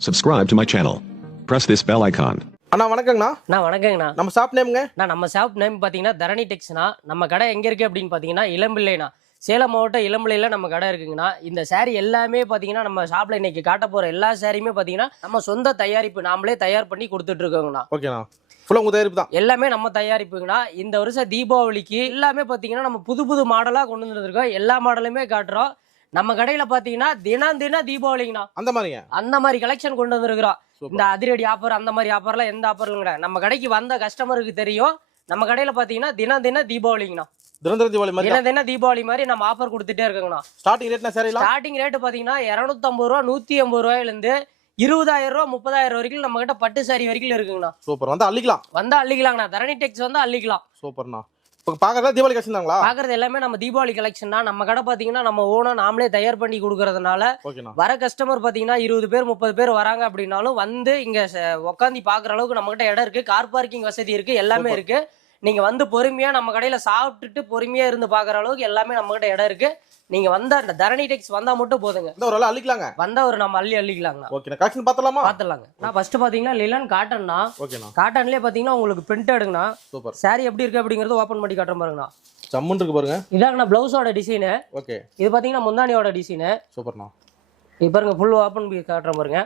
Subscribe to my channel. Press this bell icon. அண்ணா வணக்கங்கண்ணா. அண்ணா வணக்கங்கண்ணா. நம்ம shop நேமுங்க நான் நம்ம ஷாப் நேம் பார்த்தீங்கன்னா தரணி டெக்ஸ்னா நம்ம கடை எங்கே இருக்குது அப்படின்னு பார்த்தீங்கன்னா இளம்பிள்ளைண்ணா சேலம் மாவட்டம் இளம்பிள்ளையில் நம்ம கடை இருக்குங்கண்ணா. இந்த saree எல்லாமே பார்த்தீங்கன்னா நம்ம ஷாப்பில் இன்னைக்கு காட்ட போகிற எல்லா சாரியுமே பார்த்தீங்கன்னா நம்ம சொந்த தயாரிப்பு நாமளே தயார் பண்ணி கொடுத்துட்ருக்கோங்கண்ணா ஓகேண்ணா ஃபுல்லாக உங்கள் தயாரிப்பு தான். எல்லாமே நம்ம தயாரிப்புங்கண்ணா. இந்த வருஷம் தீபாவளிக்கு எல்லாமே பார்த்தீங்கன்னா நம்ம புது புது மாடலாக கொண்டு வந்துருக்கோம் எல்லா மாடலுமே காட்டுறோம். நம்ம கடையில் பார்த்தீங்கன்னா தினம் தினம் தீபாவளிங்கண்ணா. அந்த மாதிரிங்க அந்த மாதிரி கலெக்ஷன் கொண்டு வந்திருக்கிறோம். இந்த அதிரடி ஆஃபர் அந்த மாதிரி ஆஃபர்லாம் எந்த ஆஃபர் இல்லைங்கண்ணா. நம்ம கடைக்கு வந்த கஸ்டமருக்கு தெரியும். நம்ம கடையில பாத்தீங்கன்னா தினம் தினம் தீபாவளிங்கண்ணா. தீபாவளி மாதிரி தினம் தினம் தீபாவளி மாதிரி நம்ம ஆஃபர் கொடுத்துட்டே இருக்கோங்கண்ணா. ஸ்டார்டிங் ரேட்னா ஸ்டார்டிங் ரேட்டு பாத்தீங்கன்னா இரநூத்தம்பது ரூபா நூத்தி எண்பது ரூபாயில இருந்து இருபதாயிரம் ரூபா முப்பதாயிரம் வரைக்கும் நம்ம கிட்ட பட்டு சாரி வரைக்கும் இருக்குங்கண்ணா. சூப்பர். வந்து அள்ளிக்கலாம். வந்தா அள்ளிக்கலாங்கண்ணா. தரணி டெக்ஸ் வந்து அள்ளிக்கலாம். சூப்பர்ண்ணா. இப்போ பார்க்கறதா தீபாவளி கஷ்டம்தாங்களா பாக்குறது எல்லாமே நம்ம தீபாவளி கலெக்ஷன் தான். நம்ம கடை பாத்தீங்கன்னா நம்ம ஓனா நாமளே தயார் பண்ணி கொடுக்கறதுனால வர கஸ்டமர் பாத்தீங்கன்னா இருபது பேர் முப்பது பேர் வராங்க அப்படின்னாலும் வந்து இங்க உட்காந்து பாக்குற அளவுக்கு நம்ம கிட்ட இடம் இருக்கு. கார் பார்க்கிங் வசதி இருக்கு. எல்லாமே. இருக்கு. நீங்க வந்து பொறுமையா நம்ம கடையில சாப்பிட்டுட்டு பொறுமையா இருந்து பாக்குற அளவுக்கு எல்லாமே நம்ம கிட்ட இடம் இருக்கு. நீங்க வந்தா இந்த தரணி டெக்ஸ் வந்தா மட்டும் போதுங்க. இந்த ஒரு அள்ளிக்கலாங்க? வந்தா ஒரு நம்ம அள்ளி அள்ளிக்கலாங்கண்ணா ஓகேண்ணா கலெக்ஷன் பார்த்தலாமா பாத்துலாங்க நான் ஃபர்ஸ்ட் பாத்தீங்கன்னா லிலன் காட்டன்னா ஓகேண்ணா காட்டன்லயே பாத்தீங்கன்னா உங்களுக்கு பிரிண்ட் எடுங்கண்ணா. சூப்பர் saree எப்படி இருக்கு அப்படிங்கறது ஓபன் பண்ணி காட்டுறேன் பாருங்கண்ணா. ஜம்முன்னு இருக்கு பாருங்க. இதாங்கண்ணா பிளவுஸோட டிசைனு ஓகே இது பாத்தீங்கன்னா முந்தானியோட டிசைனு சூப்பர்ண்ணா இது பாருங்க ஃபுல் ஓபன் பண்ணி காட்டுறேன் பாருங்க.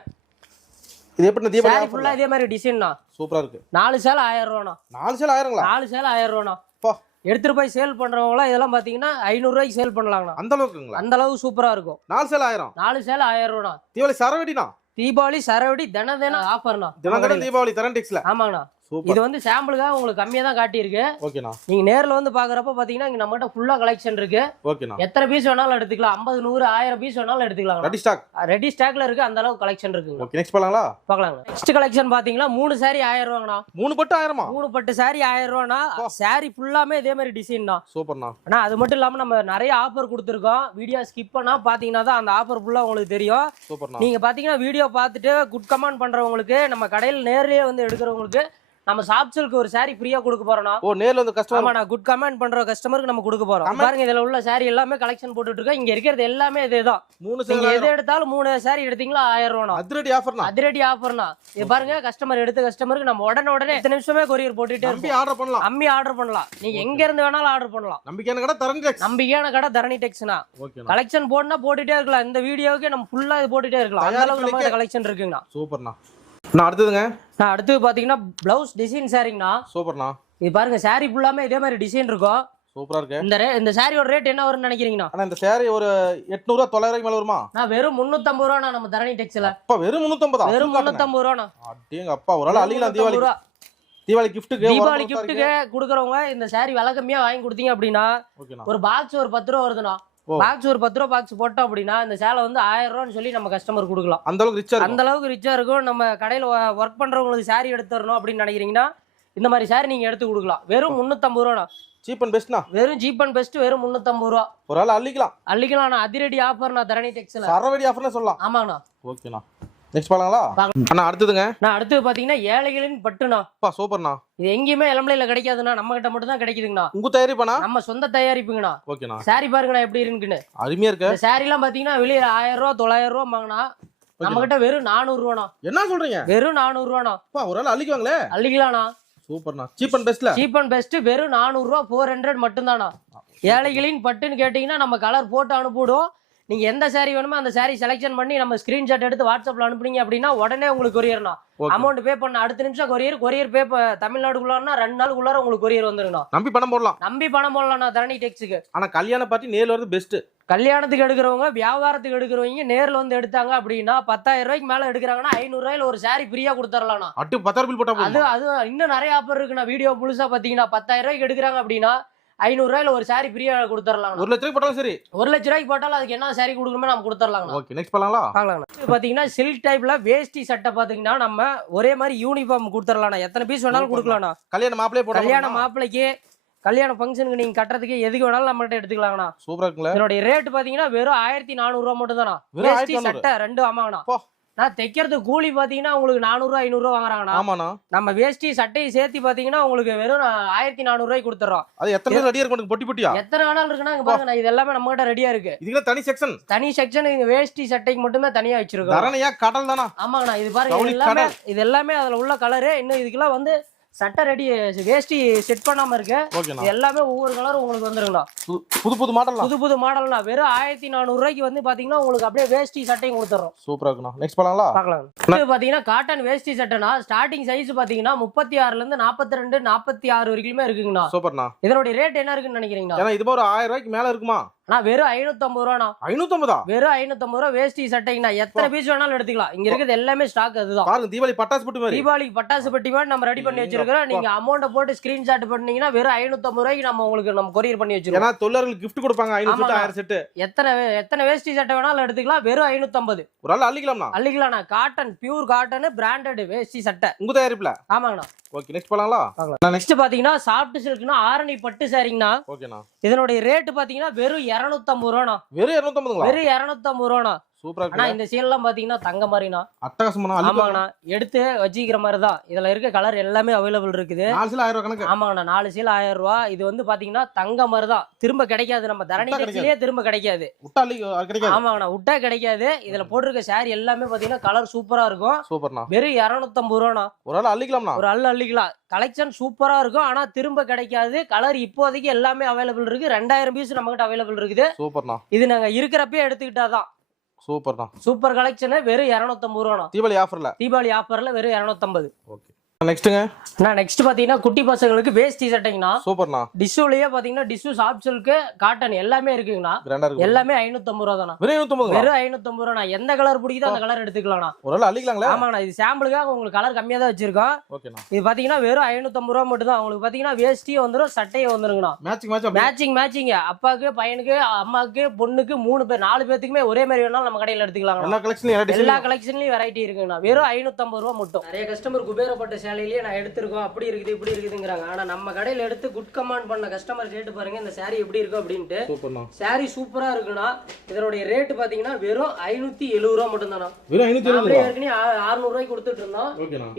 இது எப்படி தீபாவளி ஃபுல்லா இதே மாதிரி டிசைன்ண்ணா சூப்பரா இருக்கு. நாலு சேலை ஆயிரம் ரூபாண்ணா நாலு சேல் ஆயிரங்களா? நாலு சேலை ஆயிரம் ரூபாண்ணா பா. எடுத்துட்டு போய் சேல் பண்றவங்களாம் இதெல்லாம் பாத்தீங்கன்னா ஐநூறு ரூபாய்க்கு சேல் பண்ணலாங்கண்ணா. அந்த அளவுக்குங்களா? அந்த அளவுக்கு சூப்பரா இருக்கும். நாலு சேல் ஆயிரம். நாலு சேலை ஆயிரம் ரூபாண்ணா தீபாவளி சரவெடிண்ணா தீபாவளி சரவடி தின தினம் ஆஃபர்ண்ணா தினம் தீபாவளி. தரன் டெக்ஸ்ல ஆமாங்கண்ணா. இது வந்து சாம்பிளுக்காக உங்களுக்கு கம்மியா தான் காட்டியிருக்கு. ஓகேண்ணா. நீங்க நேர்ல வந்து பாக்குறப்ப பாத்தீங்கன்னா இங்க நம்மகிட்ட ஃபுல்லா கலெக்ஷன் இருக்கு. ஓகேண்ணா. எத்தனை பீஸ் வேணாலும் எடுத்துக்கலாம். ஐம்பது நூறு ஆயிரம் பீஸ் வேணாலும் எடுத்துக்கலாம். ரெடி ஸ்டாக் ரெடி ஸ்டாக்ல இருக்கு. அந்த அளவுக்கு கலெக்ஷன் இருக்குங்க. ஓகே நெக்ஸ்ட் பண்ணலாங்களா பார்க்கலாங்க. நெக்ஸ்ட் கலெக்ஷன் பாத்தீங்கன்னா மூணு saree ஆயிரம் ரூபாங்கண்ணா. மூணு பட்டு ஆயிரமா? மூணு பட்டு saree ஆயிரம் ரூபானா saree ஃபுல்லாமே இதே மாதிரி டிசைன் தான் சூப்பர்ண்ணா. ஆனா அது மட்டும் இல்லாம நம்ம நிறைய ஆஃபர் கொடுத்துருக்கோம். வீடியோ ஸ்கிப் பண்ணா பாத்தீங்கன்னா தான் அந்த ஆஃபர் ஃபுல்லா உங்களுக்கு தெரியும். சூப்பர்ண்ணா. நீங்க பாத்தீங்கன்னா வீடியோ பார்த்துட்டு குட் கமெண்ட் பண்றவங்களுக்கு நம்ம கடையில் நேர்லயே வந்து எடுக்கிறவங்களுக்கு நம்ம சாப்சலுக்கு ஒரு saree ஃப்ரீயா கொடுக்க போறோம்னா ஓ நேர்ல வந்து கஸ்டமர் ஆமா நான் குட் கமெண்ட் பண்ற கஸ்டமருக்கு நம்ம கொடுக்க போறோம். பாருங்க இதுல உள்ள saree எல்லாமே கலெக்ஷன் போட்டுட்டு இருக்கோம் இங்க இருக்கிறது எல்லாமே இதுதான். மூணு நீங்க எது எடுத்தாலும் மூணு saree எடுத்தீங்களா ஆயிரம் ரூபா அதிரடி ஆஃபர்ண்ணா அதிரடி ஆஃபர்னா இது பாருங்க கஸ்டமர் எடுத்த கஸ்டமருக்கு நம்ம உடனே உடனே எத்தனை நிமிஷமே கொரியர் போட்டுட்டே நம்பி ஆர்டர் பண்ணலாம். அம்மி ஆர்டர் பண்ணலாம். நீங்க எங்க இருந்து வேணாலும் ஆர்டர் பண்ணலாம். நம்பிக்கையான கடை தரன் டெக்ஸ் நம்பிக்கையான கடை தரணி டெக்ஸ்னா கலெக்ஷன் போடனா போட்டுட்டே இருக்கலாம். இந்த வீடியோவுக்கு நம்ம ஃபுல்லா இது போட்டுட்டே இருக்கலாம். அந்த அளவுக்கு நம்ம கலெக்ஷன் இருக்குங்கண்ணா. சூப்பர்ண்ணா. நான் அடுத்ததுங்க. நான் அடுத்து பாத்தீங்கன்னா பிளவுஸ் டிசைன் சாரிங்கண்ணா சூப்பர்ண்ணா. இது பாருங்க saree ஃபுல்லாமே இதே மாதிரி டிசைன் இருக்கும். சூப்பரா இருக்கு. இந்த இந்த சாரியோட ரேட் என்ன வரும்னு நினைக்கிறீங்கண்ணா? ஆனா இந்த சேரீ ஒரு எட்நூறுவா தொள்ளாயிரம் மேல வருமா? நான் வெறும் முன்னூத்தம்பது ரூபா நம்ம தரணி டெக்ஸ்ல அப்பா வெறும் முன்னூத்தம்பதா? வெறும் முன்னூத்தம்பது ரூபா அப்படிங்க அப்பா ஒரு ஆள் அழிக்கலாம் தீபாவளி. தீபாவளி கிஃப்ட்டுக்கு தீபாவளி கிஃப்ட்டுக்கு கொடுக்குறவங்க இந்த saree விலை கம்மியா வாங்கி கொடுத்தீங்க அப்படின்னா ஒரு பாக்ஸ் ஒரு பத்து ரூபா வருதுண்ணா. பாக்ஸ் ஒரு பத்து ரூபா பாக்ஸ் போட்டோம் அப்படின்னா இந்த சேலை வந்து ஆயிரம் ரூபான்னு சொல்லி நம்ம கஸ்டமர் கொடுக்கலாம். அந்த அளவுக்கு ரிச்சா அந்த அளவுக்கு ரிச்சா இருக்கும். நம்ம கடையில ஒர்க் பண்றவங்களுக்கு saree எடுத்து தரணும் அப்படின்னு நினைக்கிறீங்கன்னா இந்த மாதிரி saree நீங்க எடுத்து கொடுக்கலாம். வெறும் முன்னூத்தம்பது ரூபா சீப் அண்ட் பெஸ்ட்னா வெறும் ஜீப் அண்ட் பெஸ்ட் வெறும் முன்னூத்தம்பது ரூபா. ஒரு ஆள் அள்ளிக்கலாம். அள்ளிக்கலாம் அதிரடி ஆஃபர் நான் தரணி டெக்ஸ்ல சரவடி ஆஃபர்னு சொல்லலாம். ஆமாங்கண்ணா. ஓகேண்ணா நெக்ஸ்ட் பாலாங்களா அண்ணா அடுத்ததுங்க. நான் அடுத்து பாத்தீங்கன்னா ஏழைகளின் பட்டுண்ணா. அப்பா சூப்பர்ண்ணா. இது எங்கேயுமே இளம்பிள்ளையில கிடைக்காதுண்ணா. நம்ம கிட்ட மட்டும் தான் கிடைக்குதுங்கண்ணா. உங்க தயாரிப்பாண்ணா? நம்ம சொந்த தயாரிப்புங்கண்ணா. ஓகேண்ணா. saree பாருங்கண்ணா எப்படி இருக்குன்னு. அருமையா இருக்கு. saree எல்லாம் பாத்தீங்கன்னா வெளியே ஆயிரம் ரூபா தொள்ளாயிரம் ரூபா வாங்கினா நம்ம கிட்ட வெறும் நானூறு ரூபாண்ணா. என்ன சொல்றீங்க? வெறும் நானூறு ரூபாண்ணா. ஒரு ஆள் அள்ளிக்குவாங்களே? அள்ளிக்கலாண்ணா. சூப்பர்ண்ணா. சீப் அண்ட் பெஸ்ட்ல சீப் அண்ட் பெஸ்ட் வெறும் நானூறு ரூபா ஃபோர் ஹண்ட்ரட் மட்டும்தாண்ணா. ஏழைகளின் பட்டுன்னு கேட்டீங்கன்னா நம்ம கலர் போட்டு அனுப்பிவிடுவோம். நீங்க எந்த saree வேணுமோ அந்த saree செலெக்ஷன் பண்ணி நம்ம ஸ்கிரீன்ஷாட் எடுத்து வாட்ஸ்அப்ல அனுப்புனீங்க அப்படின்னா உடனே உங்களுக்கு கொரியர்ண்ணா ஓகே அமௌண்ட் பே பண்ண அடுத்த நிமிஷம் கொரியர் கொரியர் பே தமிழ்நாடுக்குள்ளாரனா ரெண்டு நாளுக்குள்ளார உங்களுக்கு கொரியர் வந்துருங்கண்ணா. நம்பி பணம் போடலாம். நம்பி பணம் போடலாம்ண்ணா தரணி டெக்ஸுக்கு ஆனா கல்யாண பார்ட்டி நேர்ல வருது பெஸ்ட் கல்யாணத்துக்கு எடுக்கிறவங்க வியாபாரத்துக்கு எடுக்கிறவங்க நேர்ல வந்து எடுத்தாங்க அப்படின்னா பத்தாயிரம் ரூபாய்க்கு மேல எடுக்கிறாங்கன்னா ஐநூறு ரூபாயில ஒரு saree ஃப்ரீயா போட்டா அது அது இன்னும் நிறைய ஆஃபர் இருக்குண்ணா. வீடியோ முழுசா பாத்தீங்கன்னா பத்தாயிரம் ரூபாய்க்கு எடுக்கிறாங்க அப்படின்னா ஐநூறு ரூபாயில ஒரு saree ஃப்ரீயா கொடுத்துடலாம். ஒரு லட்ச ரூபாய் போட்டாலும் சரி. ஒரு லட்ச ரூபாய்க்கு போட்டாலும் அதுக்கு என்ன saree கொடுக்கணுமோ நம்ம கொடுத்துடலாங்கண்ணா ஓகே நெக்ஸ்ட் பண்ணலாங்களா? இது பாத்தீங்கன்னா சில்க் டைப்ல வேஷ்டி சட்டை பாத்தீங்கன்னா நம்ம ஒரே மாதிரி யூனிஃபார்ம் கொடுத்துடலாம்ண்ணா. எத்தனை பீஸ் வேணாலும் கொடுக்கலாம்ண்ணா. கல்யாண மாப்பிளையே போட கல்யாண மாப்பிள்ளைக்கு கல்யாண ஃபங்க்ஷனுக்கு நீங்க கட்டுறதுக்கு எதுக்கு வேணாலும் நம்ம கிட்ட எடுத்துக்கலாங்கண்ணா. சூப்பரா இருக்குங்களே. இதனுடைய ரேட் பாத்தீங்கன்னா வெறும் ஆயிரத்தி நானூறு ரூபா மட்டும் தானா வெறும் வேஷ்டி 1400. சட்டை ரெண்டு ஆமாங்கண்ணா. நான் தைக்கிறது கூலி பாத்தீங்கன்னா உங்களுக்கு நானூறு ஐநூறு ரூபா வாங்குறாங்கண்ணா. ஆமாண்ணா. நம்ம வேஷ்டி சட்டையை சேர்த்து பாத்தீங்கன்னா உங்களுக்கு வெறும் ஆயிரத்தி நானூறு ரூபாய்க்கு கொடுத்துறோம். அது எத்தனை பேர் ரெடியா பொட்டி பொட்டியா? எத்தனை வேணாலும் இருக்குன்னா இங்க பாருங்க இது எல்லாமே நம்ம கிட்ட ரெடியா இருக்கு. இதுல தனி செக்ஷன் தனி செக்ஷன் இங்க வேஷ்டி சட்டைக்கு மட்டுமே தனியா வச்சிருக்கோம். கடல் தானா ஆமாங்கண்ணா இது பாருங்க இது எல்லாமே. இது எல்லாமே அதுல உள்ள கலரு இன்னும் இதுக்கெல்லாம் வந்து சட்டை ரெடி வேஷ்டி செட் பண்ணாம இருக்கு. எல்லாமே ஒவ்வொரு கலரும் உங்களுக்கு வந்துருங்கண்ணா. புது- புது மாடல்லாம் புது புது மாடல்னா வெறும் ஆயிரத்தி நானூறு ரூபாய்க்கு வந்து பாத்தீங்கன்னா உங்களுக்கு அப்படியே வேஷ்டி சட்டையும் கொடுத்துறோம். சூப்பரா இருக்குண்ணா. நெக்ஸ்ட் பண்ணலாங்களா பார்க்கலாம். இது பாத்தீங்கன்னா காட்டன் வேஷ்டி சட்டைனா ஸ்டார்டிங் சைஸ் பாத்தீங்கன்னா முப்பத்தி ஆறுல இருந்து நாற்பத்தி ரெண்டு நாற்பத்தி ஆறு வரைக்குமே இருக்குங்கண்ணா. சூப்பர்ண்ணா இதனுடைய ரேட் என்ன இருக்குன்னு நினைக்கிறீங்கண்ணா இது ஒரு ஆயிரம் ரூபாய்க்கு மேல இருக்குமா? ஆனா வெறும் ஐநூத்தம்பது ரூபாண்ணா. ஐநூத்தம்பதா? வெறும் ஐநூத்தம்பது ரூபா வேஷ்டி சட்டைங்கண்ணா. எத்தனை பீஸ் வேணாலும் எடுத்துக்கலாம். இங்க இருக்கிறது எல்லாமே ஸ்டாக் அதுதான். பாருங்க தீபாவளி பட்டாசு பட்டு மாதிரி தீபாவளிக்கு பட்டாசு பெட்டி மாதிரி நம்ம ரெடி பண்ணி வச்சிருக்கிறோம். நீங்க அமௌண்ட்டை போட்டு ஸ்கிரீன்ஷாட் பண்ணீங்கன்னா வெறும் ஐநூத்தம்பது ரூபாய்க்கு நம்ம உங்களுக்கு நம்ம கொரியர் பண்ணி வச்சிருக்கோம் ஏன்னா தொழிலாளர்களுக்கு gift கொடுப்பாங்க ஐநூறு செட்டு. ஆயிரம் செட்டு. எத்தனை எத்தனை வேஷ்டி சட்டை வேணாலும் எடுத்துக்கலாம். வெறும் ஐநூத்தம்பது. ஒரு ஆள் அள்ளிக்கலாம்ண்ணா. அள்ளிக்கலாம்ண்ணா. காட்டன் பியூர் காட்டன் பிராண்டட் வேஷ்டி சட்டை. உங்க தயாரிப்புல? ஆமாங்கண்ணா. ஓகே நெக்ஸ்ட் பார்க்கலாம். நெக்ஸ்ட் பாத்தீங்கன்னா சாஃப்ட் சில்க்னா ஆரணி பட்டு சாரிங்கண்ணா ஓகேண்ணா இதனுடைய ரேட் பாத்தீங்கன்னா வெறும் இரநூத்தம்பது ரூபாண்ணா. வெறும் இருநூத்தம்பதுங்களா? வெறும் இரநூத்தம்பது ரூபாண்ணா. சூப்பரா இருக்கு இந்த சீன்லாம் பாத்தீங்கன்னா தங்க அட்டகாசமான அள்ளிக்கலாம் ஆமாங்கண்ணா. எடுத்து வச்சிக்கிற மாதிரி தான் இதுல இருக்க கலர் எல்லாமே அவைலபிள் இருக்குது. நாலு சில ஆயிரம் ரூபாய் கணக்கு. ஆமாங்கண்ணா நாலு சீல் ஆயிரம் ரூபா. இது வந்து பாத்தீங்கன்னா தங்க மாதிரி தான் திரும்ப கிடைக்காது நம்ம தரணி டெக்ஸ்லயே திரும்ப கிடைக்காது. ஆமாங்கண்ணா விட்டா கிடைக்காது. இதுல போட்டிருக்க சாரி எல்லாமே பாத்தீங்கன்னா கலர் சூப்பரா இருக்கும். சூப்பர்ண்ணா. வெறும் இரநூத்தம்பது ரூபாண்ணா. ஒரு ஆள் அள்ளிக்கலாம்ண்ணா. ஒரு அள்ளு அள்ளிக்கலாம். கலெக்ஷன் சூப்பரா இருக்கும். ஆனா திரும்ப கிடைக்காது. கலர் இப்போதைக்கு எல்லாமே அவைலபிள் இருக்கு. ரெண்டாயிரம் பீஸ் நம்ம கிட்ட அவைலபிள் இருக்குது. சூப்பர்ண்ணா. இது நாங்க இருக்கிறப்பே எடுத்துக்கிட்டாதான். சூப்பர்ண்ணா. சூப்பர் கலெக்ஷன் வெறும் இரநூத்தம்பது ரூபாண்ணா. தீபாவளி ஆஃபர்ல தீபாவளி ஆஃபர்ல வெறும் இரநூத்தம்பது. ஓகே. நெக்ஸ்ட்டுங்க நான் நெக்ஸ்ட் பாத்தீங்கன்னா குட்டி பசங்களுக்கு வேஸ்டி சட்டைங்கண்ணா. சூப்பர்ண்ணா. டிஷ்யூலயே பாத்தீங்கன்னா டிஷ்யூ சாஃப்ட் சில்க் காட்டன் எல்லாமே இருக்குங்கண்ணா. எல்லாமே ஐநூத்தம்பது ரூபா தானா வெறும் இருநூத்தம்பதுங்களா வெறும் ஐநூத்தம்பது ரூபா எந்த கலர் பிடிக்குதோ அந்த கலர் எடுத்துக்கலாம்ண்ணா. ஒரு ஆமாண்ணா இது சாம்பிளுக்காக உங்களுக்கு கலர் கம்மியா தான் வச்சிருக்கோம். இது பாத்தீங்கன்னா வெறும் ஐநூத்தம்பது ரூபா மட்டும் தான் உங்களுக்கு பாத்தீங்கன்னா வேஷ்டியும் வந்துடும் சட்டையும் வந்துருங்கண்ணா. மேட்சிங் மேட்ச் அப்படியே மேட்சிங் மேட்சிங் அப்பாவுக்கு பையனுக்கு அம்மாவுக்கு பொண்ணுக்கு மூணு பேர் நாலு பேத்துக்குமே ஒரே மாதிரி வேணாலும் நம்ம கடையில எடுத்துக்கலாம் எல்லா கலெக்ஷன்லயும் எல்லா கலெக்ஷன்லயும் வெரைட்டி இருக்குங்கண்ணா. வெறும் ஐநூத்தம்பது ரூபா மட்டும். நிறைய கஸ்டமர் குபேரப்பட்ட சேலையிலேயே நான் எடுத்திருக்கோம் அப்படி இருக்குது இப்படி இருக்குதுங்கிறாங்க. ஆனா நம்ம கடையில எடுத்து குட் கமாண்ட் பண்ண கஸ்டமர் கேட்டு பாருங்க இந்த saree எப்படி இருக்கும் அப்படின்ட்டு. saree சூப்பரா இருக்குண்ணா இதனுடைய ரேட் பாத்தீங்கன்னா வெறும் ஐநூத்தி எழுபது ரூபா மட்டும் தானா வெறும் ஐநூத்தி அறுநூறு ரூபாய்க்கு கொடுத்துட்டு இருந்தோம்.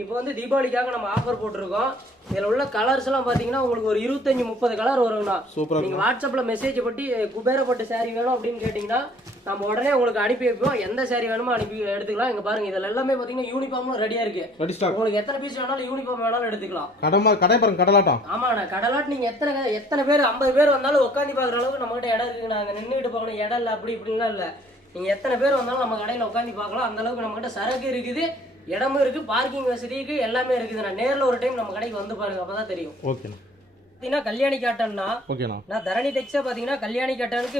இப்போ வந்து தீபாவளிக்காக நம்ம ஆஃபர் போட்டிருக்கோம். இதுல உள்ள கலர்ஸ் எல்லாம் பாத்தீங்கன்னா உங்களுக்கு ஒரு இருபத்தஞ்சு முப்பது கலர் வருங்கண்ணா சூப்பரா நீங்க இருக்கு வாட்ஸ்அப்ல மெசேஜ் பட்டி குபேரப்பட்டு saree வேணும் அப்படின்னு கேட்டீங்கன்னா நம்ம உடனே உங்களுக்கு அனுப்பி வைப்போம். எந்த saree வேணுமோ அனுப்பி எடுத்துக்கலாம். இங்க பாருங்க இதுல எல்லாமே பாத்தீங்கன்னா யூனிஃபார்மும் ரெடியா இருக்கு. உங்களுக்கு எத்தனை பீஸ் வேணாலும் யூனிஃபார்ம் வேணாலும் எடுத்துக்கலாம். கடை மா- கடை பாருங்க கடலாட்டம். ஆமாண்ணா கடலாட் நீங்க எத்தனை எத்தனை பேர் ஐம்பது பேர் வந்தாலும் உட்காந்து பாக்குற அளவுக்கு நம்ம கிட்ட இடம் இருக்குங்க நாங்க நின்றுட்டு போகணும் இடம் இல்ல அப்படி இப்படின்லாம் இல்ல. நீங்க எத்தனை பேர் வந்தாலும் நம்ம கடையில உட்காந்து பார்க்கலாம். அந்த அளவுக்கு நம்ம கிட்ட சரக்கு இருக்குது. இடமும் இருக்கு பார்க்கிங் வசதி இருக்கு எல்லாமே இருக்குது நான் நேர்ல ஒரு டைம் நம்ம கடைக்கு வந்து பாருங்க அப்பதான் தெரியும். ஓகேண்ணா பாத்தீங்கன்னா கல்யாணி காட்டன்னா ஓகேண்ணா நான் தரணி டெக்ஸே பாத்தீங்கன்னா கல்யாணி காட்டனுக்கு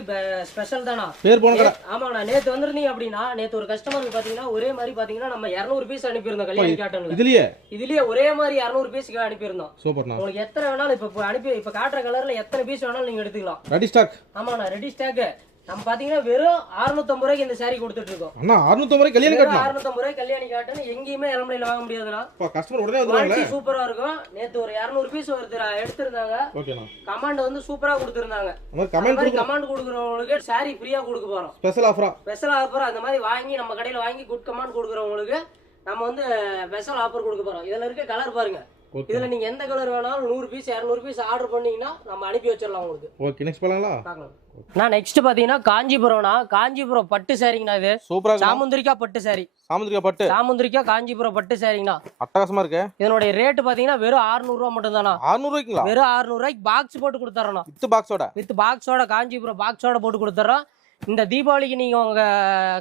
ஸ்பெஷல் தானா பேர் போன கடை. ஆமாண்ணா நேத்து வந்திருந்தீங்க அப்படின்னா நேத்து ஒரு கஸ்டமருக்கு பாத்தீங்கன்னா ஒரே மாதிரி பாத்தீங்கன்னா நம்ம 200 பீஸ் அனுப்பியிருந்தோம் கல்யாணி காட்டன்ல. இதுலயே? இதுலயே ஒரே மாதிரி 200 பீஸ்க்கு அனுப்பியிருந்தோம். சூப்பர்ண்ணா உங்களுக்கு எத்தனை வேணாலும் இப்ப அனுப்பி இப்ப காட்டுற கலர்ல எத்தனை பீஸ் வேணாலும் நீங்க எடுத்துக்கலாம். ரெடி ஸ்டாக் ஆமாண்ணா ரெடி ஸ்டாக் நம்ம பாத்தீங்கன்னா வெறும் 650 ரூபாய்க்கு இந்த saree கொடுத்துட்டு இருக்கோம். அண்ணா அறுநூத்தம்பது ரூபாய் கட்டணும். 650 ரூபாய் கல்யாணி காட்டன் எங்கேயுமே இளம்பலையில வாங்க முடியாதுண்ணா. கஸ்டமர் உடனே சூப்பரா இருக்கும். நேத்து ஒரு 200 பீஸ் ஒருத்தர் எடுத்திருந்தாங்க. கமாண்ட் வந்து சூப்பரா கொடுத்திருந்தாங்க. கமெண்ட் கமாண்ட் கொடுக்குறவங்களுக்கு saree ஃப்ரீயா கொடுக்க போறோம். ஸ்பெஷல் ஆஃபரா ஸ்பெஷல் ஆஃபர் அந்த மாதிரி வாங்கி நம்ம கடையில வாங்கி குட் கமாண்ட் கொடுக்குறவங்களுக்கு நம்ம வந்து ஸ்பெஷல் ஆஃபர் கொடுக்க போறோம். இதுல இருக்க கலர் பாருங்க. இதுல நீங்க எந்த கலர் வேணாலும் நூறு பீஸ் இரநூறு பீஸ் ஆர்டர் பண்ணீங்கன்னா நம்ம அனுப்பி வச்சிடலாம் உங்களுக்கு. ஓகே நெக்ஸ்ட் பார்க்கலாம். நான் நெக்ஸ்ட் பாத்தீங்கன்னா காஞ்சிபுரம்னா காஞ்சிபுரம் பட்டு சாரிங்கண்ணா இது. சூப்பரா சாமுந்திரிக்கா பட்டு சாரி. சாமுந்திரிக்கா பட்டு? சாமுந்திரிக்கா காஞ்சிபுரம் பட்டு சாரிங்கண்ணா. அட்டகாசமா இருக்கு. இதனுடைய ரேட் பாத்தீங்கன்னா வெறும் 600 ரூபா மட்டும் தானா அறுநூறு ரூபாய்க்குங்களா வெறும் 600 ரூபாய்க்கு பாக்ஸ் போட்டு கொடுத்துறோம் வித் பாக்ஸோட வித் பாக்ஸோட காஞ்சிபுரம் பாக்ஸோட போட்டு கொடுத்துட்றோம் இந்த தீபாவளிக்கு நீங்க உங்க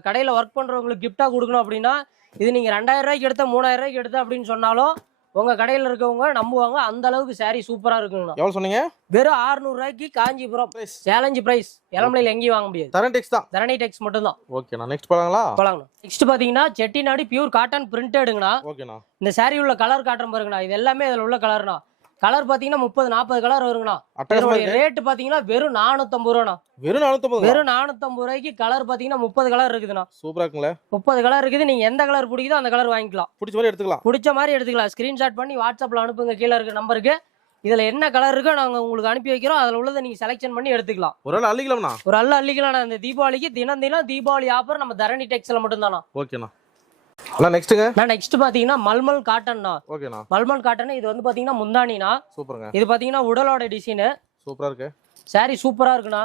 கடையில ஒர்க் பண்றவங்களுக்கு கிஃப்டா கொடுக்கணும் அப்படின்னா இது நீங்க ரெண்டாயிரம் ரூபாய்க்கு எடுத்த மூணாயிரம் ரூபாய்க்கு எடுத்த அப்படின்னு சொன்னாலும் உங்க கடையில இருக்கவங்க நம்புவாங்க. அந்த அளவுக்கு saree சூப்பரா இருக்குங்கண்ணா. எவ்வளவு சொன்னீங்க? வெறும் 600 ரூபாய்க்கு காஞ்சிபுரம். சேலஞ்ச் பிரைஸ் இளமலையில் எங்கேயும் வாங்க முடியாது. தரன் டெக்ஸ் தான். தரணி டெக்ஸ் மட்டும்தான். ஓகேண்ணா நெக்ஸ்ட் பண்ணலாங்களா போலாங்கண்ணா. நெக்ஸ்ட் பாத்தீங்கன்னா செட்டிநாடு பியூர் காட்டன் பிரிண்டடுங்கண்ணா ஓகேண்ணா இந்த saree உள்ள கலர் காட்டுறேன் பாருங்கண்ணா. இது எல்லாமே இதுல உள்ள கலர்ண்ணா கலர் பாத்தீங்கன்னா முப்பது நாற்பது கலர் வருங்கண்ணா. அட்டகாசமா இதனுடைய இருக்கு? ரேட் பாத்தீங்கன்னா வெறும் நானூத்தம்பது ரூபாண்ணா. வெறும் நானூத்தம்பது வெறும் நானூத்தம்பது ரூபாய்க்கு கலர் பாத்தீங்கன்னா முப்பது கலர் இருக்குதுண்ணா. சூப்பரா இருக்குங்களே. முப்பது கலர் இருக்குது. நீங்க எந்த கலர் பிடிக்குதோ அந்த கலர் வாங்கிக்கலாம். பிடிச்ச மாதிரி எடுத்துக்கலாம். பிடிச்ச மாதிரி எடுத்துக்கலாம். ஸ்கிரீன்ஷாட் பண்ணி வாட்ஸ்அப்ல அனுப்புங்க. கீழே இருக்க நம்பருக்கு. இதுல என்ன கலர் இருக்கோ நாங்க உங்களுக்கு அனுப்பி வைக்கிறோம். அதுல உள்ளதை நீங்க செலெக்ஷன் பண்ணி எடுத்துக்கலாம். ஒரு நாள் அள்ளிக்கலாம்ண்ணா. ஒரு அல்ல அள்ளிக்கலாம் இந்த தீபாவளிக்கு தினம் தினம் தீபாவளி ஆஃபர் நம்ம தரணி டெக்ஸ்ல மட்டும்தானா ஓகேண்ணா. அண்ணா நெக்ஸ்ட்டுங்க நான் நெக்ஸ்ட் பாத்தீங்கன்னா மல்மல் காட்டன்னா ஓகேண்ணா. மல்மல் காட்டன் இது வந்து பாத்தீங்கன்னா முந்தானினா சூப்பருங்க. இது பாத்தீங்கன்னா உடலோட டிசைனு சூப்பரா இருக்கு. சாரி சூப்பரா இருக்குண்ணா.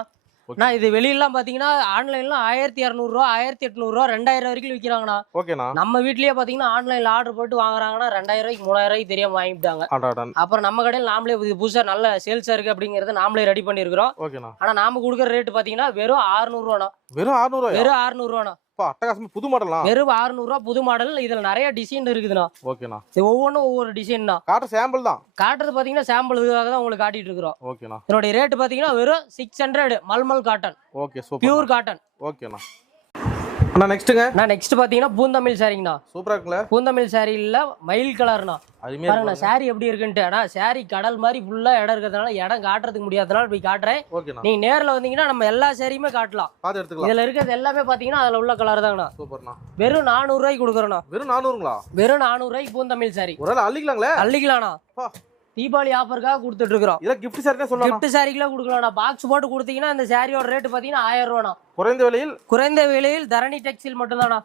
நான் இது வெளியிலாம் பாத்தீங்கன்னா ஆன்லைன்ல ஆயிரத்தி இரநூறுவா ஆயிரத்தி எட்நூறுவா ரெண்டாயிரம் வரைக்கும் விற்கிறாங்கண்ணா ஓகேண்ணா. நம்ம வீட்லயே பாத்தீங்கன்னா ஆன்லைன்ல ஆர்டர் போட்டு வாங்குறாங்கன்னா ரெண்டாயிரம் ரூபாய்க்கு மூணாயிரம் ரூபாய்க்கு தெரியாம வாங்கிட்டாங்க அப்புறம் நம்ம கடையில் நாமளே இது புதுசா நல்ல சேல்ஸா இருக்கு அப்படிங்கறத நாமளே ரெடி பண்ணிருக்கிறோம். ஆனா நாம கொடுக்குற ரேட் பாத்தீங்கன்னா வெறும் 600 ரூபாண்ணா வெறும் அறுநூறுவாயா வெறும் 600 ரூபாண்ணா அப்பா அட்டகாசமா புது மாடலாம் வெறும் 600 ரூபா புது மாடல் இதுல நிறைய டிசைன் இருக்குதுண்ணா. ஓகேண்ணா. ஒவ்வொன்றும் ஒவ்வொரு டிசைன் தான். காட்ட சாம்பிள் தான்? காட்டுறது பாத்தீங்கன்னா சாம்பிளுக்காக தான் உங்களுக்கு காட்டிட்டு இருக்கிறோம். ஓகேண்ணா. இதனுடைய ரேட் பாத்தீங்கன்னா வெறும் சிக்ஸ் ஹண்ட்ரட் மல்மல் காட்டன் ஓகே பியூர் காட்டன் ஓகேண்ணா. அண்ணா நெக்ஸ்ட்டுங்க நான் நெக்ஸ்ட் பாத்தீங்கன்னா பூந்தமிழ் சாரிங்கண்ணா சூப்பரா இருக்குல்ல? பூந்தமிழ் சாரியில் மயில் கலர்ண்ணா. பாருங்கண்ணா சாரி எப்படி இருக்குன்ட்டு. ஆனா சாரி கடல் மாதிரி ஃபுல்லா இடம் இருக்கிறதுனால இடம் காட்டுறதுக்கு முடியாதனால போய் காட்டுறேன். ஓகேண்ணா. நீங்க நேர்ல வந்தீங்கன்னா நம்ம எல்லா சாரியுமே காட்டலாம். இதுல இருக்கிறது எல்லாமே பாத்தீங்கன்னா அதுல உள்ள கலர் தாங்கண்ணா. சூப்பர்ண்ணா. வெறும் 400 ரூபாய்க்கு கொடுக்குறோண்ணா. வெறும் நானூறுங்களா? வெறும் 400 ரூபாய்க்கு பூந்தமிழ் சாரி ஒரு அள்ளிக்கலாங்களே? அள்ளிக்கலாம்ண்ணா அப்பா, தீபாவளி ஆஃபருக்காக கொடுத்துட்டு இருக்கிறோம் இதெல்லாம் கிஃப்ட் சார்னே சொல்லலாம் கிஃப்ட் சாரிக்கெல்லாம் கொடுக்கலாம்ண்ணா பாக்ஸ் போட்டு கொடுத்தீங்கன்னா இந்த சாரியோட ரேட் பாத்தீங்கன்னா ஆயிரம் ரூபாண்ணா குறைந்த விலையில்? குறைந்த விலையில் தரணி டெக்ஸ்டைல் மட்டும்தாண்ணா.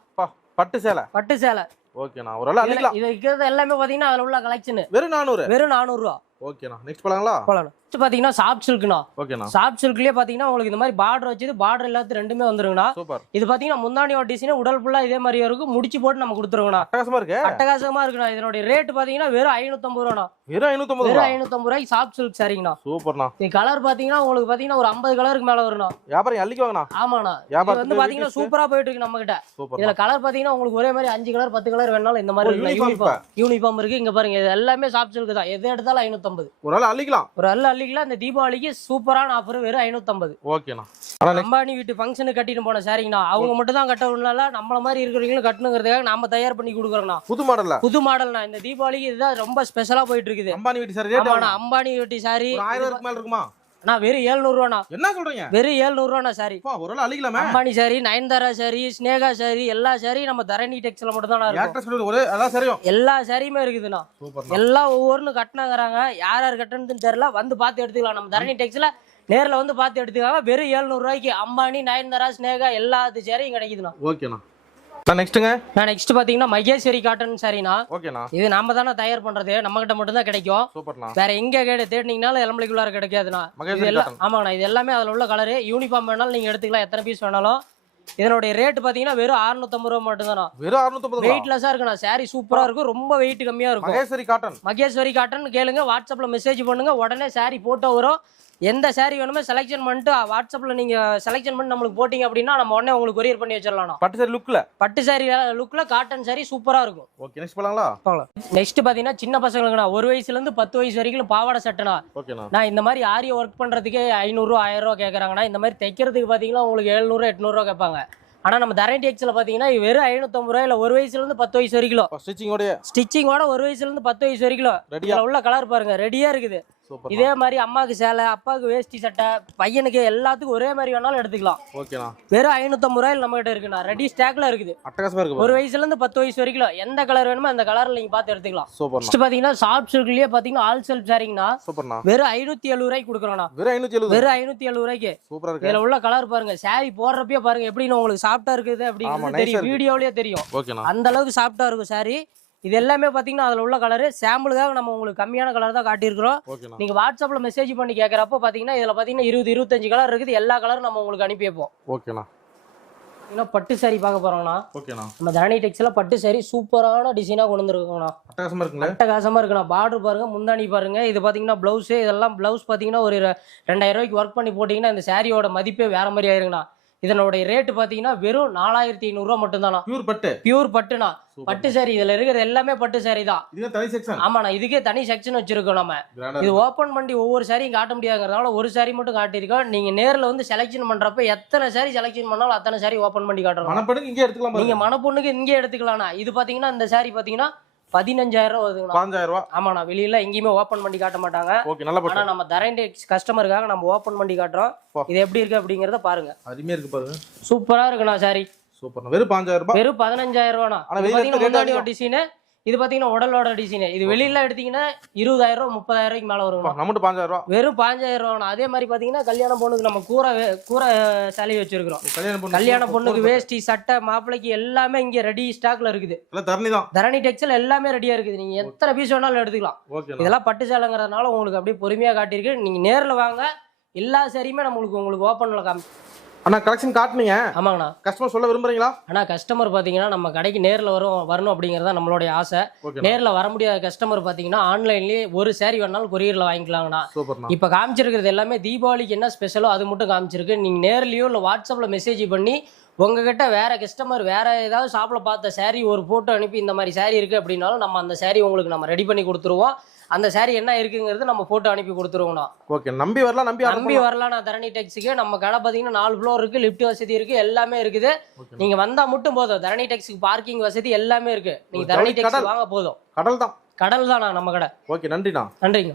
பட்டு சேலை. பட்டு சேலை. ஓகேண்ணா ஒரு இது இருக்கிறது எல்லாமே பாத்தீங்கன்னா அதுல உள்ள கலெக்ஷன் வெறும் நானூறு. வெறும் 400 ரூபா ஓகேண்ணா. நெக்ஸ்ட் போலாங்களா? போலாம் நெக்ஸ்ட் பாத்தீங்கன்னா சாஃப்ட் சில்க்ண்ணா ஓகேண்ணா. சாஃப்ட் சில்க்லயே பாத்தீங்கன்னா உங்களுக்கு இந்த மாதிரி பார்டர் வச்சது பார்டர் எல்லாத்து ரெண்டுமே வந்துருங்கண்ணா. சூப்பர். இது பாத்தீங்கன்னா முந்தானியோட டிசைன் உடல் ஃபுல்லா இதே மாதிரியே இருக்கும். முடிச்சு போட்டு நம்ம கொடுத்துருவோம்ண்ணா அட்டகாசமா இருக்கு? அட்டகாசமா இருக்குண்ணா. இதனுடைய ரேட் பாத்தீங்கன்னா வெறும் ஐநூத்தம்பது ரூபாண்ணா. வெறும் ஐநூத்தம்பது வெறும் ஐநூத்தம்பது ரூபாய்க்கு சாஃப்ட் சில்க் சாரிங்கண்ணா. சூப்பர்ண்ணா. இது கலர் பாத்தீங்கன்னா உங்களுக்கு பாத்தீங்கன்னா ஒரு ஐம்பது கலருக்கு மேல வரும்ண்ணா. வியாபாரம் அள்ளிக்குவாங்கண்ணா ஆமாண்ணா. இது வியாபாரத்துக்கு வந்து பாத்தீங்கன்னா சூப்பரா போயிட்டு இருக்கு நம்ம கிட்ட இதுல கலர் பாத்தீங்கன்னா உங்களுக்கு ஒரே மாதிரி அஞ்சு கலர் பத்து கலர் வேணாலும் இந்த மாதிரி யூனிஃபார்ம் யூனிஃபார்ம் இருக்கு. இங்க பாருங்க இது எல்லாமே சாஃப்ட் சில்க் தான். எது எடுத்தாலும் ஐநூத்தம்பது ஒரு நாள் அள்ளிக்கலாம். ஒரு அல்ல அள்ளிக்கலாம். இந்த தீபாவளிக்கு சூப்பரான ஆஃபர் வெறும் ஐநூத்தம்பது. ஓகேண்ணா. அம்பானி வீட்டு ஃபங்க்ஷனுக்கு கட்டிட்டு போன சாரிங்கண்ணா அவங்க மட்டும் தான் கட்டணும்னால நம்மள மாதிரி இருக்கிறவங்களும் கட்டணுங்கிறதுக்காக நாம தயார் பண்ணி கொடுக்குறோம்ண்ணா. புது மாடல்ல. புது மாடல்ண்ணா. இந்த தீபாவளிக்கு இதுதான் ரொம்ப ஸ்பெஷலா போயிட்டு இருக்குது. அம்பானி வீட்டு சார் அம்பானி வீட்டு சாரி ஆயிரம் மேல இருக்குமா? நான் வெறும் 700 ரூபாண்ணா என்ன சொல்றீங்க? வெறும் 700 ரூபாண்ணா சாரி ஒரு நாள் அம்பானி சாரி நயன்தாரா சாரி ஸ்னேகா சாரி எல்லா சாரி நம்ம தரணி டெக்ஸ்ல மட்டும் தான் ஒரே அதான் சரியும் எல்லா சாரியுமே இருக்குதுண்ணா. எல்லாம் ஒவ்வொருன்னு கட்டினாங்கிறாங்க. யார் யார் கட்டணுன்னு தெரியல. வந்து பார்த்து எடுத்துக்கலாம். நம்ம தரணி டெக்ஸ்ல நேர்ல வந்து பார்த்து எடுத்துக்காங்க வெறும் 700 ரூபாய்க்கு அம்பானி நயன்தாரா ஸ்னேகா எல்லாத்து சாரியும் கிடைக்குதுண்ணா. ஓகேண்ணா. அண்ணா நெக்ஸ்ட்டுங்க. நான் நெக்ஸ்ட் பாத்தீங்கன்னா மகேஸ்வரி காட்டன் ஓகேண்ணா இது நாம தானே தயார் பண்றது. நம்ம கிட்ட மட்டும் தான் கிடைக்கும். சூப்பர்ண்ணா. வேற எங்க கேடு தேடினீங்கனாலும் இளம்பலைக்குள்ளார கிடைக்காதுண்ணா. இது மகேஸ்வரி எல்லாம் காட்டன். ஆமாண்ணா இது எல்லாமே அதுல உள்ள கலரு யூனிஃபார்ம் வேணாலும் நீங்க எடுத்துக்கலாம். எத்தனை பீஸ் வேணாலும். இதனுடைய ரேட் பாத்தீங்கன்னா வெறும் 650 ரூபா மட்டும்தானா வெறும் அறுநூத்தம்பது ரூபா. வெயிட்லெஸ்ஸா இருக்குண்ணா. சாரி சூப்பரா இருக்கும். ரொம்ப வெயிட் கம்மியா இருக்கும். மகேஸ்வரி காட்டன். மகேஸ்வரி காட்டன் கேளுங்க. வாட்ஸ்அப்ல மெசேஜ் பண்ணுங்க. உடனே சாரி போட்டோ வரும். எந்த சாரி வேணுமோ செலெக்ஷன் பண்ணிட்டு வாட்ஸ்அப்ல நீங்க செலெக்ஷன் பண்ணி நம்மளுக்கு போட்டீங்க அப்படின்னா நம்ம உடனே உங்களுக்கு கொரியர் பண்ணி வச்சிடலாம் பட்டு சாரி லுக்ல பட்டு சாரி லுக்ல காட்டன் சாரி சூப்பரா இருக்கும். ஓகே நெக்ஸ்ட் போலாங்களா? நெக்ஸ்ட் பாத்தீங்கன்னா சின்ன பசங்களுக்குண்ணா ஒரு வயசுல இருந்து பத்து வயசு வரைக்கும் பாவாடை சட்டைனா ஓகேண்ணா நான் இந்த மாதிரி ஆரிய ஒர்க் பண்றதுக்கே ஐநூறுரூவா ஆயிரம் ரூபா கேட்குறாங்கன்னா இந்த மாதிரி தைக்கிறதுக்கு பார்த்தீங்கன்னா உங்களுக்கு எழுநூறு எட்நூறுவா கேட்பாங்க. ஆனா நம்ம தரண்டி எக்ஸில் பார்த்தீங்கன்னா வெறும் ஐநூற்றம்பது ரூபா இல்லை ஒரு வயசுல இருந்து பத்து வயசு வரைக்கும். ஸ்டிச்சிங்கோடய ஸ்டிச்சிங்கோட ஒரு வயசுல இருந்து பத்து வயசு வரைக்கும். இதுல உள்ள கலர் பாருங்க ரெடியா இருக்குது. இதே மாதிரி அம்மாவுக்கு சேலை அப்பாவுக்கு வேஷ்டி சட்டை பையனுக்கு எல்லாத்துக்கும் ஒரே மாதிரி வேணாலும் எடுத்துக்கலாம். ஓகேண்ணா. வெறும் ஐநூற்றம்பது ரூபாயில் நம்ம கிட்ட இருக்குண்ணா. ரெடி ஸ்டாக்ல இருக்குது. அட்டகாசமா இருக்கு ஒரு வயசுல இருந்து பத்து வயசு வரைக்கும் எந்த கலர் வேணுமோ அந்த கலர்ல நீங்க பார்த்து எடுத்துக்கலாம். நெக்ஸ்ட் பாத்தீங்கன்னா சாஃப்ட் சில்க்லயே பாத்தீங்கன்னா ஆல் செல்ஃப் சாரிங்கண்ணா சூப்பர்ண்ணா. வெறும் ஐநூத்தி எழுபது ரூபாய்க்கு கொடுக்குறோண்ணா வெறும் ஐநூத்தி எழுபது வெறும் ஐநூத்தி எழுபது ரூபாய்க்கு. சூப்பரா இருக்கு. இதுல உள்ள கலர் பாருங்க. சாரி போடுறப்பயே பாருங்க எப்படின்னு உங்களுக்கு சாஃப்டா இருக்குது அப்படின்னு தெரியும். வீடியோலயே தெரியும். ஓகேண்ணா. அந்த அளவுக்கு சாஃப்டா இருக்கும் சாரி இது எல்லாமே பாத்தீங்கன்னா அதுல உள்ள கலரு சாம்பிளுக்காக நம்ம உங்களுக்கு கம்மியான கலர் தான் காட்டியிருக்கிறோம். நீங்க வாட்ஸ்அப்ல மெசேஜ் பண்ணி கேட்கறப்ப பாத்தீங்கன்னா இதுல பாத்தீங்கன்னா இருபது இருபத்தஞ்சு கலர் இருக்குது. எல்லா கலரும் நம்ம உங்களுக்கு அனுப்பி வைப்போம். ஓகேண்ணா இன்னும் பட்டு சாரி பார்க்க போறோம்னா ஓகேண்ணா நம்ம தரணி டெக்ஸ்ல பட்டு சாரி சூப்பரான டிசைனா கொண்டு வந்துருக்கோம்ண்ணா அட்டகாசமா இருக்குங்களே? அட்டகாசமா இருக்குண்ணா பார்டர் பாருங்க முந்தானி பாருங்க. இது பாத்தீங்கன்னா பிளவுஸ் இதெல்லாம் பிளவுஸ் பாத்தீங்கன்னா ஒரு ரெண்டாயிரம் ரூபாய்க்கு ஒர்க் பண்ணி போட்டீங்கன்னா இந்த சாரியோட மதிப்பே வேற மாதிரி ஆயிருங்கண்ணா. இதனுடைய ரேட்டு பாத்தீங்கன்னா வெறும் நாலாயிரத்தி ஐநூறுரூவா மட்டும்தானா? பியூர் பட்டு. பியூர் பட்டுனா பட்டு சாரி இதுல இருக்கிறது எல்லாமே பட்டு சாரி தான். தனி செக்ஷன் ஆமாண்ணா இதுக்கே தனி செக்ஷன் வச்சிருக்கோம் நம்ம. இது ஓப்பன் பண்ணி ஒவ்வொரு சாரியும் காட்ட முடியாதுங்கிறதுனால ஒரு சாரி மட்டும் காட்டியிருக்கோம். நீங்க நேர்ல வந்து செலெக்ஷன் பண்றப்ப எத்தனை சாரி செலெக்ஷன் பண்ணாலும் அத்தனை சாரி ஓப்பன் பண்ணி காட்டுறோம். இங்கே எடுத்துக்கலாம் நீங்க மணப்பொண்ணுக்கு இங்கே எடுத்துக்கலாம்ண்ணா இது பாத்தீங்கன்னா இந்த சாரி பாத்தீங்கன்னா பதினஞ்சாயிரம் ரூபா வருதுங்கண்ணா. பாஞ்சாயிரம் ரூபா? ஆமாண்ணா வெளியில எங்கேயுமே ஓப்பன் பண்ணி காட்ட மாட்டாங்க. ஓகே நல்ல ஆனா நம்ம தரண்டி கஸ்டமருக்காக நம்ம ஓப்பன் பண்ணி காட்டுறோம். இது எப்படி இருக்கு அப்படிங்கறத பாருங்க. அருமையா இருக்கு பாருங்க. சூப்பரா இருக்குண்ணா சாரி சூப்பர்ண்ணா. வெறும் பாஞ்சாயிரம் ரூபாய் வெறும் பதினஞ்சாயிரம் ரூபாண்ணா. முன்னாடி ஒரு டிசைனு இது பாத்தீங்கன்னா உடலோட டிசைன் இது வெளியில எடுத்தீங்கன்னா இருபதாயிரம் ரூபா முப்பதாயிரம் ரூபாய்க்கு மேல வரும். நம்மட்டு பாஞ்சாயிரம் ரூபா? வெறும் பாஞ்சாயிரம் ரூபா அதே மாதிரி பாத்தீங்கன்னா கல்யாண பொண்ணுக்கு நம்ம கூரை கூரை சேலை வச்சிருக்கிறோம். கல்யாண பொண்ணு கல்யாண பொண்ணுக்கு வேஷ்டி சட்டை மாப்பிள்ளைக்கு எல்லாமே இங்க ரெடி ஸ்டாக்ல இருக்குது. தரணி தான். தரணி டெக்ஸ்டைல் எல்லாமே ரெடியா இருக்குது. நீங்க எத்தனை பீஸ் வேணாலும் எடுத்துக்கலாம். இதெல்லாம் பட்டு சேலைங்கிறதுனால உங்களுக்கு அப்படியே பொறுமையா காட்டியிருக்கு. நீங்க நேர்ல வாங்க. எல்லா சாரியுமே நம்மளுக்கு உங்களுக்கு ஓப்பன்ல காமி அண்ணா கலெக்ஷன் காட்டுனீங்க. ஆமாங்கண்ணா. கஸ்டமர் சொல்ல விரும்புறீங்களா? ஆனா கஸ்டமர் பாத்தீங்கன்னா நம்ம கடைக்கு நேர்ல வரும் வரணும் அப்படிங்கறத நம்மளுடைய ஆசை. நேர்ல வர முடியாத கஸ்டமர் பாத்தீங்கன்னா ஆன்லைன்லயே ஒரு saree வேணாலும் கொரியர்ல வாங்கிக்கலாங்கண்ணா. இப்ப காமிச்சிருக்கிறது எல்லாமே தீபாவளிக்கு என்ன ஸ்பெஷலோ அது மட்டும் காமிச்சிருக்கு. நீங்க நேர்லயோ இல்ல வாட்ஸ்அப்ல மெசேஜ் பண்ணி உங்ககிட்ட வேற கஸ்டமர் வேற ஏதாவது ஷாப்ல பார்த்த saree ஒரு போட்டோ அனுப்பி இந்த மாதிரி saree இருக்கு அப்படின்னாலும் நம்ம அந்த saree உங்களுக்கு நம்ம ரெடி பண்ணி கொடுத்துருவோம். அந்த saree என்ன இருக்குங்கிறது நம்ம போட்டோ அனுப்பி கொடுத்துருவோம்ண்ணா ஓகே நம்பி வரலாம் நம்பி நம்பி வரலாம் நான் தரணி டெக்ஸுக்கு நம்ம கடை பாத்தீங்கன்னா நாலு ஃப்ளோர் இருக்கு லிஃப்ட் வசதி இருக்கு எல்லாமே இருக்குது. நீங்க வந்தா மட்டும் போதும். தரணி டெக்ஸுக்கு பார்க்கிங் வசதி எல்லாமே இருக்கு. நீங்க தரணி டெக்ஸ். வாங்க போதும். கடல் தான் கடல் தான் நம்ம கடை? ஓகே நன்றிண்ணா. நன்றிங்க.